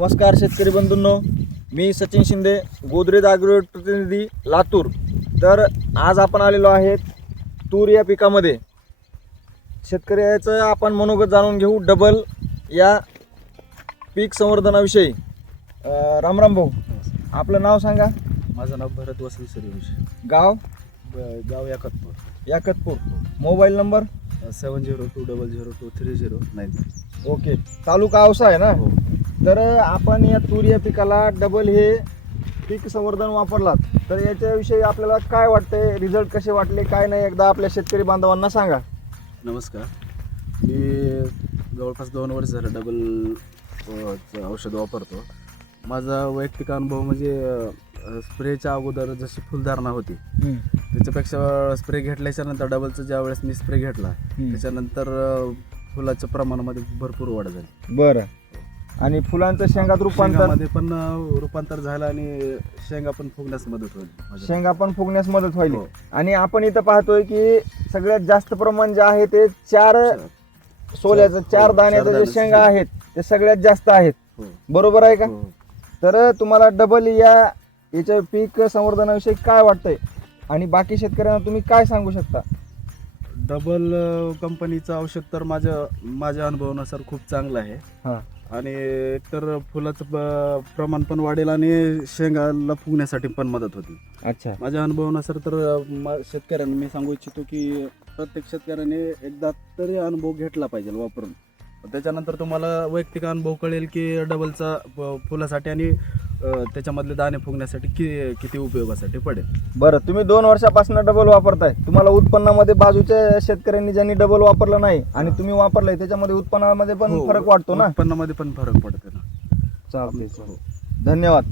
नमस्कार शेतकरी बंधूंनो, मी सचिन शिंदे, गोदरेज ॲग्रो प्रतिनिधी लातूर. तर आज आपण आलेलो आहेत तूर या पिकामध्ये. शेतकऱ्याचं आपण मनोगत जाणून घेऊ डबल या पीक संवर्धनाविषयी. रामराम भाऊ, आपलं नाव सांगा. माझं नाव भरत वसंत सूर्यवंशी, गाव गाव Yakatpur. Mobile number 7020020309. Okay. Taluka Ausa आहे ना. तर आपण या तूर या पिकाला डबल हे पीक संवर्धन वापरलात, तर याच्याविषयी आपल्याला काय वाटतंय, रिझल्ट कसे वाटले, काय नाही, एकदा आपल्या शेतकरी बांधवांना सांगा. नमस्कार, मी जवळपास 2 वर्ष झालं डबल औषध वापरतो. माझा वैयक्तिक अनुभव म्हणजे स्प्रेच्या अगोदर जशी फुलधारणा होती त्याच्यापेक्षा स्प्रे घेतल्याच्या नंतर डबलचं ज्या वेळेस मी स्प्रे घेतला त्याच्यानंतर फुलाच्या प्रमाणामध्ये भरपूर वाढ झाली. बरं. आणि फुलांचं शेंगात रूपांतर झालं आणि शेंगा पण फुगण्यास मदत होईल. हो. आणि आपण इथं पाहतोय की सगळ्यात जास्त प्रमाण जे आहे ते 4 सोल्याचं 4 दाण्याचं जे शेंगा आहेत ते सगळ्यात जास्त आहेत. बरोबर आहे का? तर तुम्हाला डबल याच्या पीक संवर्धनाविषयी काय वाटतंय आणि बाकी शेतकऱ्यांना तुम्ही काय सांगू शकता? डबल कंपनीचं औषध तर माझ्या अनुभवानुसार खूप चांगलं आहे. आणि एकतर फुलाचं प्रमाण पण वाढेल आणि शेंगाला फुगण्यासाठी पण मदत होती. अच्छा. माझ्या अनुभवानुसार तर शेतकऱ्यांना मी सांगू इच्छितो की प्रत्येक शेतकऱ्याने एकदा तरी अनुभव घेतला पाहिजे वापरून. त्याच्यानंतर तुम्हाला वैयक्तिक अनुभव कळेल की डबलचा फुलासाठी आणि त्याच्यामधले दाणे फुगण्यासाठी किती उपयोगासाठी पडेल. बरं, तुम्ही 2 वर्षापासून डबल वापरताय. तुम्हाला उत्पन्नामध्ये बाजूच्या शेतकऱ्यांनी ज्यांनी डबल वापरलं नाही आणि तुम्ही वापरलंय त्याच्यामध्ये उत्पन्नामध्ये पण फरक वाटतो ना? उत्पन्नामध्ये पण फरक पडतो ना. चालतंय. धन्यवाद.